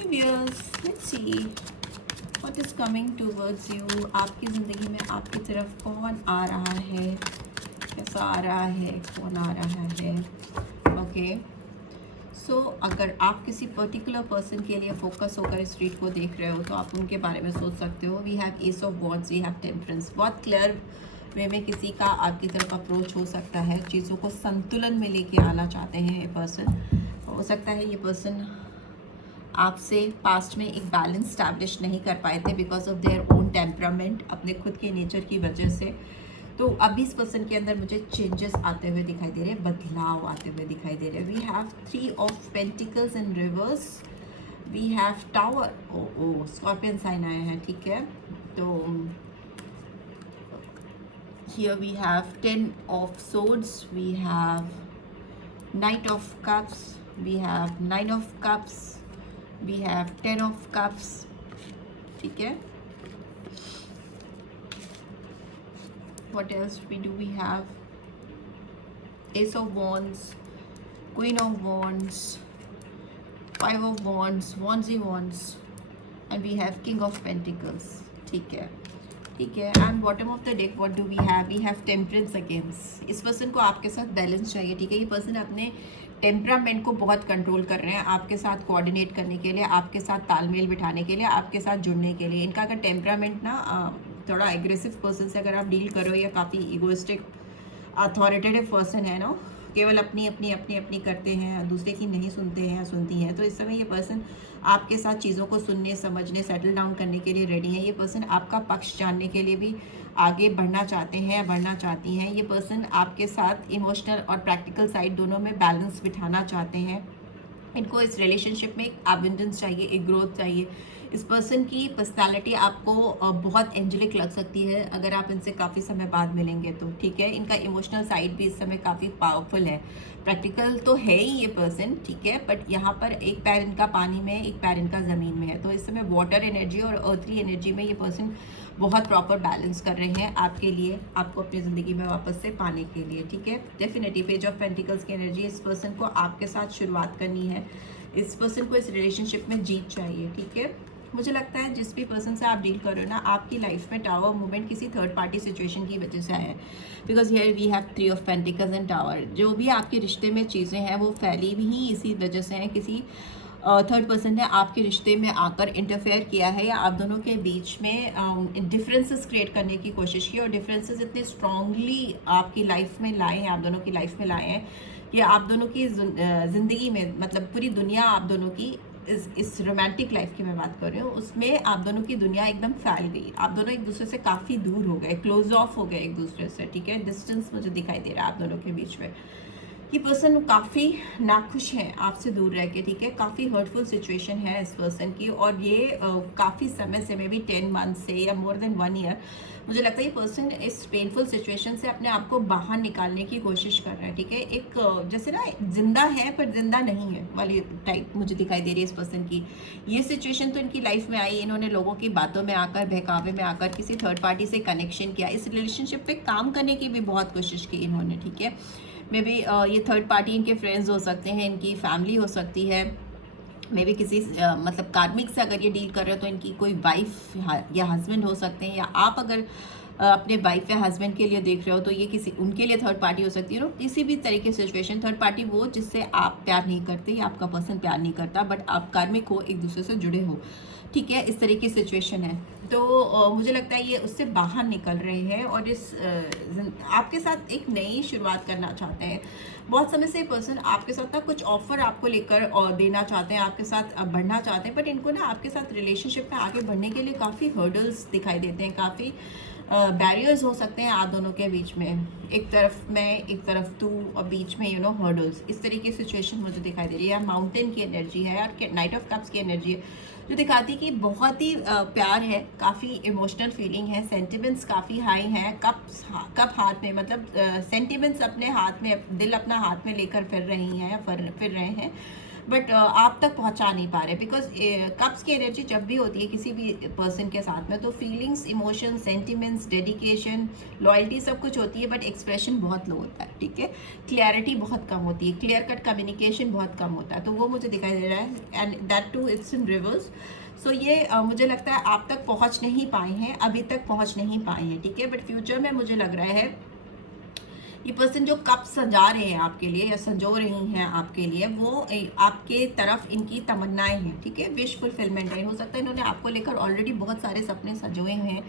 Hey viewers, let's see what is coming towards you. आपकी ज़िंदगी में आपकी तरफ कौन आ रहा है, कैसा आ रहा है, कौन आ रहा है. ओके सो अगर आप किसी पर्टिकुलर पर्सन के लिए फोकस होकर इस रीड को देख रहे हो तो आप उनके बारे में सोच सकते हो. We have ace of wands, we have temperance. बहुत क्लियर वे में किसी का आपकी तरफ अप्रोच हो सकता है. चीज़ों को संतुलन में लेके आना चाहते हैं ये पर्सन. हो सकता है ये पर्सन आपसे पास्ट में एक बैलेंस स्टैब्लिश नहीं कर पाए थे because of their own temperament, अपने खुद के नेचर की वजह से. तो अभी इस पर्सन के अंदर मुझे चेंजेस आते हुए दिखाई दे रहे हैं, बदलाव आते हुए दिखाई दे रहे हैं. We have 3 of pentacles in reverse, we have tower. Oh scorpion sign आया है, ठीक है. तो here we have 10 of swords, we have knight of cups, we have 9 of cups, we have 10 of cups. ठीक है. what else we have ace of wands, queen of wands, 5 of wands, wandsy wands, and we have king of pentacles. ठीक है, ठीक है. And bottom of the deck what do we have temperance against. इस person को आपके साथ balance चाहिए, ठीक है. ये पर्सन अपने टेम्परामेंट को बहुत कंट्रोल कर रहे हैं आपके साथ कोऑर्डिनेट करने के लिए, आपके साथ तालमेल बिठाने के लिए, आपके साथ जुड़ने के लिए. इनका अगर टेम्परामेंट ना थोड़ा एग्रेसिव पर्सन से अगर आप डील करो या काफ़ी इगोइस्टिक अथॉरिटेटिव पर्सन है ना, केवल अपनी अपनी अपनी अपनी करते हैं, दूसरे की नहीं सुनते हैं सुनती हैं, तो इस समय ये पर्सन आपके साथ चीज़ों को सुनने समझने सेटल डाउन करने के लिए रेडी है. ये पर्सन आपका पक्ष जानने के लिए भी आगे बढ़ना चाहते हैं, बढ़ना चाहती हैं. ये पर्सन आपके साथ इमोशनल और प्रैक्टिकल साइड दोनों में बैलेंस बिठाना चाहते हैं. इनको इस रिलेशनशिप में एक एबंडेंस चाहिए, एक ग्रोथ चाहिए. इस पर्सन की पर्सनालिटी आपको बहुत एंजेलिक लग सकती है अगर आप इनसे काफ़ी समय बाद मिलेंगे तो, ठीक है. इनका इमोशनल साइड भी इस समय काफ़ी पावरफुल है. प्रैक्टिकल तो है ही ये पर्सन, ठीक है, बट यहाँ पर एक पैर इनका पानी में है, एक पैर इनका ज़मीन में है. तो इस समय वाटर एनर्जी और अर्थली एनर्जी में ये पर्सन बहुत प्रॉपर बैलेंस कर रहे हैं आपके लिए, आपको अपनी ज़िंदगी में वापस से पाने के लिए, ठीक है. डेफिनेटली पेज ऑफ पेंटिकल्स की एनर्जी. इस पर्सन को आपके साथ शुरुआत करनी है, इस पर्सन को इस रिलेशनशिप में जीत चाहिए, ठीक है. मुझे लगता है जिस भी पर्सन से आप डील कर रहे हो ना, आपकी लाइफ में टावर मूवमेंट किसी थर्ड पार्टी सिचुएशन की वजह से आया है. Because here we have 3 of pentacles and tower. जो भी आपके रिश्ते में चीज़ें हैं वो फैली भी ही इसी वजह से हैं. किसी थर्ड पर्सन ने आपके रिश्ते में आकर इंटरफेयर किया है या आप दोनों के बीच में डिफरेंसेस क्रिएट करने की कोशिश की, और डिफरेंसेस इतने स्ट्रांगली आपकी लाइफ में लाए हैं, आप दोनों की लाइफ में लाए हैं कि आप दोनों की ज़िंदगी में, मतलब पूरी दुनिया आप दोनों की इस रोमांटिक लाइफ की मैं बात कर रही हूँ, उसमें आप दोनों की दुनिया एकदम फैल गई. आप दोनों एक दूसरे से काफ़ी दूर हो गए, क्लोज ऑफ हो गए एक दूसरे से, ठीक है. डिस्टेंस मुझे दिखाई दे रहा है आप दोनों के बीच में. ये पर्सन काफ़ी नाखुश है आपसे दूर रह के, ठीक है. काफ़ी हर्टफुल सिचुएशन है इस पर्सन की, और ये काफ़ी समय से, मे बी 10 मंथ से या मोर देन 1 ईयर, मुझे लगता है ये पर्सन इस पेनफुल सिचुएशन से अपने आप को बाहर निकालने की कोशिश कर रहा है, ठीक है. एक जैसे ना जिंदा है पर जिंदा नहीं है वाली टाइप मुझे दिखाई दे रही है इस पर्सन की. ये सिचुएशन तो इनकी लाइफ में आई, इन्होंने लोगों की बातों में आकर, बहकावे में आकर किसी थर्ड पार्टी से कनेक्शन किया, इस रिलेशनशिप पे काम करने की भी बहुत कोशिश की इन्होंने, ठीक है. मे बी ये थर्ड पार्टी इनके फ्रेंड्स हो सकते हैं, इनकी फैमिली हो सकती है, मे बी किसी मतलब कार्मिक से अगर ये डील कर रहे हो तो इनकी कोई वाइफ या हस्बैंड हो सकते हैं, या आप अगर अपने वाइफ या हस्बैंड के लिए देख रहे हो तो ये किसी उनके लिए थर्ड पार्टी हो सकती है. किसी भी तरह की सिचुएशन, थर्ड पार्टी वो जिससे आप प्यार नहीं करते या आपका पर्सन प्यार नहीं करता, बट आप कार्मिक हो, एक दूसरे से जुड़े हो, ठीक है. इस तरह की सिचुएशन है. तो मुझे लगता है ये उससे बाहर निकल रहे हैं और इस आपके साथ एक नई शुरुआत करना चाहते हैं. बहुत समय से पर्सन आपके साथ ना कुछ ऑफर आपको लेकर और देना चाहते हैं, आपके साथ बढ़ना चाहते हैं, बट इनको ना आपके साथ रिलेशनशिप में आगे बढ़ने के लिए काफ़ी हर्डल्स दिखाई देते हैं, काफ़ी बैरियर्स हो सकते हैं आप दोनों के बीच में. एक तरफ मैं, एक तरफ तू, और बीच में हर्डल्स. इस तरह की सिचुएशन मुझे दिखाई दे रही है. माउंटेन की एनर्जी है और नाइट ऑफ कप्स की एनर्जी है, जो दिखाती है कि बहुत ही प्यार है, काफ़ी इमोशनल फीलिंग है, सेंटिमेंट्स काफ़ी हाई हैं. कप हाथ में, मतलब सेंटिमेंट्स अपने हाथ में, दिल अपना हाथ में लेकर फिर रही हैं या फिर रहे हैं. बट आप तक पहुंचा नहीं पा रहे, बिकॉज कप्स की एनर्जी जब भी होती है किसी भी पर्सन के साथ में, तो feelings, emotion, sentiments, dedication, loyalty सब कुछ होती है, बट एक्सप्रेशन बहुत लो होता है, ठीक है। क्लियरिटी बहुत कम होती है, क्लियर कट कम्युनिकेशन बहुत कम होता है, तो वो मुझे दिखाई दे रहा है, and that to it's in reverse. So ये मुझे लगता है आप तक पहुंच नहीं पाए हैं, अभी तक पहुंच नहीं पाए हैं, ठीक है। बट फ्यूचर में मुझे लग रहा है ये पर्सन जो कप सजा रहे हैं आपके लिए या संजो रही हैं आपके लिए, वो आपके तरफ इनकी तमन्नाएं हैं, ठीक है। विश फुलफिलमेंट है, हो सकता है इन्होंने आपको लेकर ऑलरेडी बहुत सारे सपने सजोए हैं,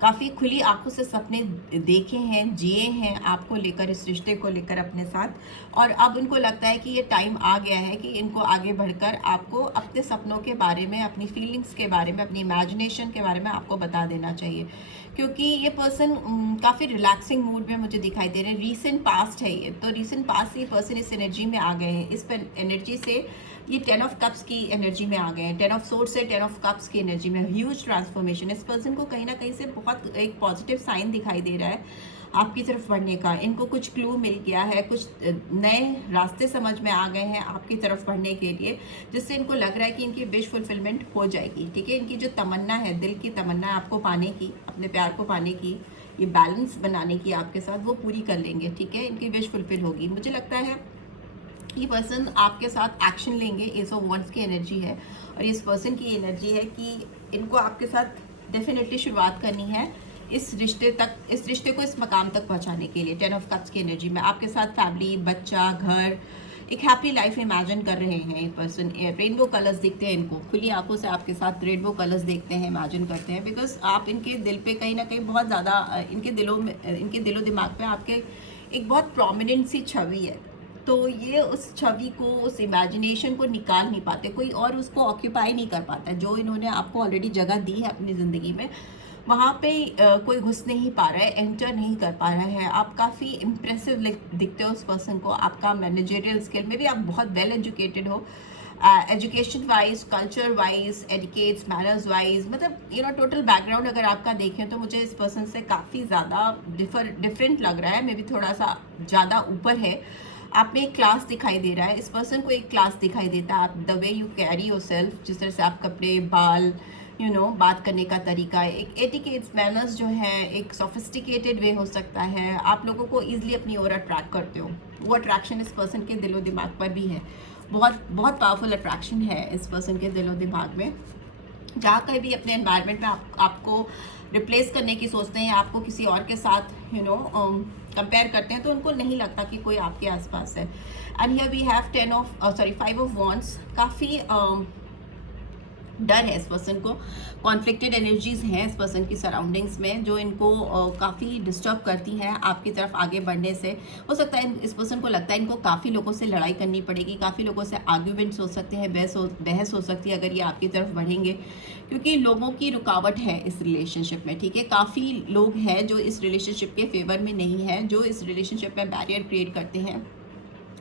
काफ़ी खुली आंखों से सपने देखे हैं, जिए हैं आपको लेकर, इस रिश्ते को लेकर अपने साथ, और अब उनको लगता है कि ये टाइम आ गया है कि इनको आगे बढ़कर आपको अपने सपनों के बारे में, अपनी फीलिंग्स के बारे में, अपनी इमेजिनेशन के बारे में आपको बता देना चाहिए, क्योंकि ये पर्सन काफ़ी रिलैक्सिंग मूड में मुझे दिखाई दे रहे हैं। रीसेंट पास्ट है ये, तो रीसेंट पास्ट से ये पर्सन इस एनर्जी में आ गए हैं, इस एनर्जी से ये 10 ऑफ कप्स की एनर्जी में आ गए हैं, 10 ऑफ सोर्ड्स से 10 ऑफ कप्स की एनर्जी में, ह्यूज ट्रांसफॉर्मेशन। इस पर्सन को कहीं ना कहीं से बहुत एक पॉजिटिव साइन दिखाई दे रहा है आपकी तरफ बढ़ने का, इनको कुछ क्लू मिल गया है, कुछ नए रास्ते समझ में आ गए हैं आपकी तरफ बढ़ने के लिए, जिससे इनको लग रहा है कि इनकी विश फुलफिलमेंट हो जाएगी, ठीक है। इनकी जो तमन्ना है, दिल की तमन्ना है आपको पाने की, अपने प्यार को पाने की, ये बैलेंस बनाने की आपके साथ, वो पूरी कर लेंगे, ठीक है। इनकी विश फुलफिल होगी। मुझे लगता है ये पर्सन आपके साथ एक्शन लेंगे, एस ऑफ वॉन्ड्स की एनर्जी है, और इस पर्सन की एनर्जी है कि इनको आपके साथ डेफिनेटली शुरुआत करनी है इस रिश्ते तक, इस रिश्ते को इस मकाम तक पहुंचाने के लिए। 10 ऑफ कप्स की एनर्जी में आपके साथ फैमिली, बच्चा, घर, एक हैप्पी लाइफ इमेजिन कर रहे हैं ये पर्सन। रेनबो कलर्स दिखते हैं इनको, खुली आंखों से आपके साथ रेनबो कलर्स देखते हैं, इमेजिन करते हैं, बिकॉज आप इनके दिल पे कहीं ना कहीं बहुत ज़्यादा, इनके दिलो दिमाग पे आपके एक बहुत प्रोमिनेंट सी छवि है, तो ये उस छवि को, उस इमेजिनेशन को निकाल नहीं पाते, कोई और उसको ऑक्यूपाई नहीं कर पाता। जो इन्होंने आपको ऑलरेडी जगह दी है अपनी ज़िंदगी में, वहाँ पे कोई घुस नहीं पा रहा है, एंटर नहीं कर पा रहा है। आप काफ़ी इम्प्रेसिव दिखते हो उस पर्सन को, आपका मैनेजरियल स्किल में भी आप बहुत वेल एजुकेटेड हो, education wise, culture wise, etiquettes, manners wise, मतलब टोटल बैकग्राउंड अगर आपका देखें तो मुझे इस पर्सन से काफ़ी ज़्यादा डिफरेंट लग रहा है, मे बी थोड़ा सा ज़्यादा ऊपर है। आप में एक क्लास दिखाई दे रहा है, इस पर्सन को एक क्लास दिखाई देता है। आप the way you carry your self, जिस तरह से आप कपड़े, बाल, बात करने का तरीका, एक एटिकेट्स, मैनर्स जो है, एक सोफिस्टिकेटेड वे हो सकता है, आप लोगों को ईजिली अपनी ओर अट्रैक्ट करते हो। वो अट्रैक्शन इस पर्सन के दिलो दिमाग पर भी है, बहुत बहुत पावरफुल अट्रैक्शन है इस पर्सन के दिलो दिमाग में। जहाँ कहीं भी अपने एनवायरनमेंट में आपको रिप्लेस करने की सोचते हैं, आपको किसी और के साथ कंपेयर करते हैं, तो उनको नहीं लगता कि कोई आपके आसपास है। And here we have 5 of wands. काफ़ी डर है इस पर्सन को, कॉन्फ्लिक्टेड एनर्जीज हैं इस पर्सन की सराउंडिंग्स में, जो इनको काफ़ी डिस्टर्ब करती हैं आपकी तरफ आगे बढ़ने से। हो सकता है इस पर्सन को लगता है इनको काफ़ी लोगों से लड़ाई करनी पड़ेगी, काफ़ी लोगों से आर्ग्यूमेंट्स हो सकते हैं, बहस हो सकती है अगर ये आपकी तरफ बढ़ेंगे, क्योंकि लोगों की रुकावट है इस रिलेशनशिप में, ठीक है। काफ़ी लोग हैं जो इस रिलेशनशिप के फेवर में नहीं है, जो इस रिलेशनशिप में बैरियर क्रिएट करते हैं,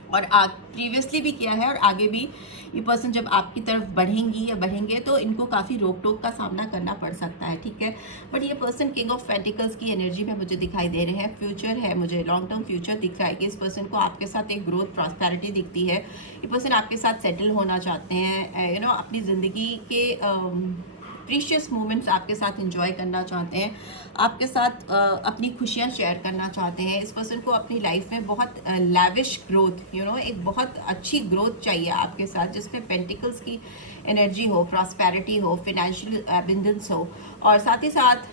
और प्रीवियसली भी किया है, और आगे भी ये पर्सन जब आपकी तरफ बढ़ेंगे तो इनको काफ़ी रोक टोक का सामना करना पड़ सकता है, ठीक है। बट ये पर्सन किंग ऑफ पेंटिकल्स की एनर्जी में मुझे दिखाई दे रहे हैं। फ्यूचर है, मुझे लॉन्ग टर्म फ्यूचर दिख रहा है कि इस पर्सन को आपके साथ एक ग्रोथ, प्रॉस्पेरिटी दिखती है। ये पर्सन आपके साथ सेटल होना चाहते हैं, अपनी ज़िंदगी के प्रीशियस मोमेंट्स आपके साथ एंजॉय करना चाहते हैं, आपके साथ अपनी खुशियाँ शेयर करना चाहते हैं। इस पर्सन को अपनी लाइफ में बहुत लैविश ग्रोथ, एक बहुत अच्छी ग्रोथ चाहिए आपके साथ, जिसमें पेंटिकल्स की एनर्जी हो, प्रॉस्पेरिटी हो, फाइनेंशियल एबिंडेंस हो, और साथ ही साथ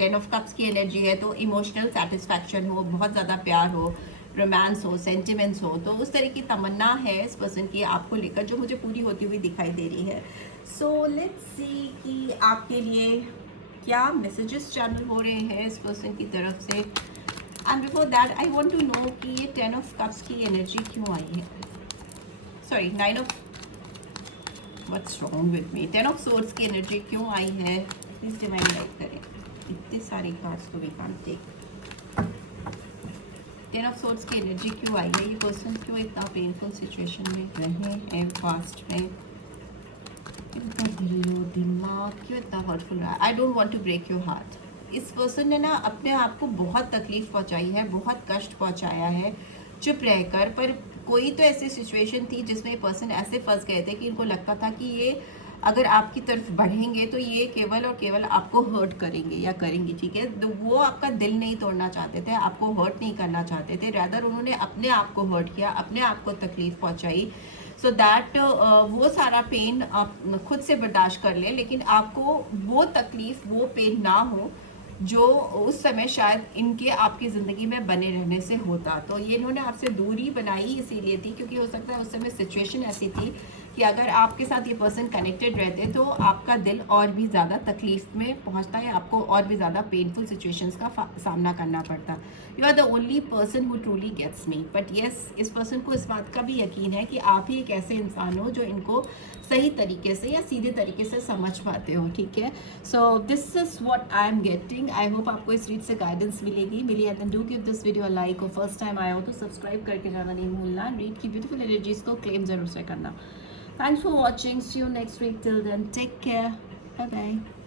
10 ऑफ कप्स की एनर्जी है, तो इमोशनल सेटिस्फैक्शन हो, बहुत ज़्यादा प्यार हो, रोमांस हो, सेंटिमेंट्स हो। तो उस तरह की तमन्ना है इस पर्सन की आपको लेकर, जो मुझे पूरी होती हुई दिखाई दे रही है। सो लेट्स सी कि आपके लिए क्या मैसेजेस चैनल हो रहे हैं इस पर्सन की तरफ से। And before that I want to know कि ये 10 ऑफ कप्स की एनर्जी क्यों आई है, sorry 9 of, what's wrong with me, 10 of swords की एनर्जी क्यों आई है, प्लीज डिवाइन गाइड करें। इतने सारे कार्ड्स को we can't take. 10 of swords की एनर्जी क्यों आई है, ये पर्सन क्यों इतना पेनफुल सिचुएशन में रहे हैं पास्ट में, इतना दिलो दिमाग क्यों इतना हर्टफुल रहा है। I don't want to break your heart. इस पर्सन ने ना अपने आप को बहुत तकलीफ पहुंचाई है, बहुत कष्ट पहुंचाया है चुप रहकर, पर कोई तो ऐसी सिचुएशन थी जिसमें ये पर्सन ऐसे फंस गए थे कि इनको लगता था कि ये अगर आपकी तरफ बढ़ेंगे तो ये केवल और केवल आपको हर्ट करेंगे या करेंगी, ठीक है। तो वो आपका दिल नहीं तोड़ना चाहते थे, आपको हर्ट नहीं करना चाहते थे, रैदर उन्होंने अपने आप को हर्ट किया, अपने आप को तकलीफ पहुंचाई, सो दैट वो सारा पेन आप खुद से बर्दाश्त कर लें, लेकिन आपको वो तकलीफ वो पेन ना हो जो उस समय शायद इनके आपकी ज़िंदगी में बने रहने से होता। तो ये इन्होंने आपसे दूरी बनाई इसीलिए थी क्योंकि हो सकता है उस समय सिचुएशन ऐसी थी कि अगर आपके साथ ये पर्सन कनेक्टेड रहते तो आपका दिल और भी ज़्यादा तकलीफ में पहुंचता है, आपको और भी ज़्यादा पेनफुल सिचुएशंस का सामना करना पड़ता। You are the only person who truly gets me, but yes इस पर्सन को इस बात का भी यकीन है कि आप ही एक ऐसे इंसान हो जो इनको सही तरीके से या सीधे तरीके से समझ पाते हो, ठीक है। So this is what I am getting. I hope आपको इस रीड से गाइडेंस मिली है। Do give this video like, और फर्स्ट टाइम आया हो तो सब्सक्राइब करके जाना नहीं भूलना। रीड की ब्यूटीफुल एनर्जीज को क्लेम जरूर से करना। Thanks for watching. See you next week. Till then, take care. Bye bye.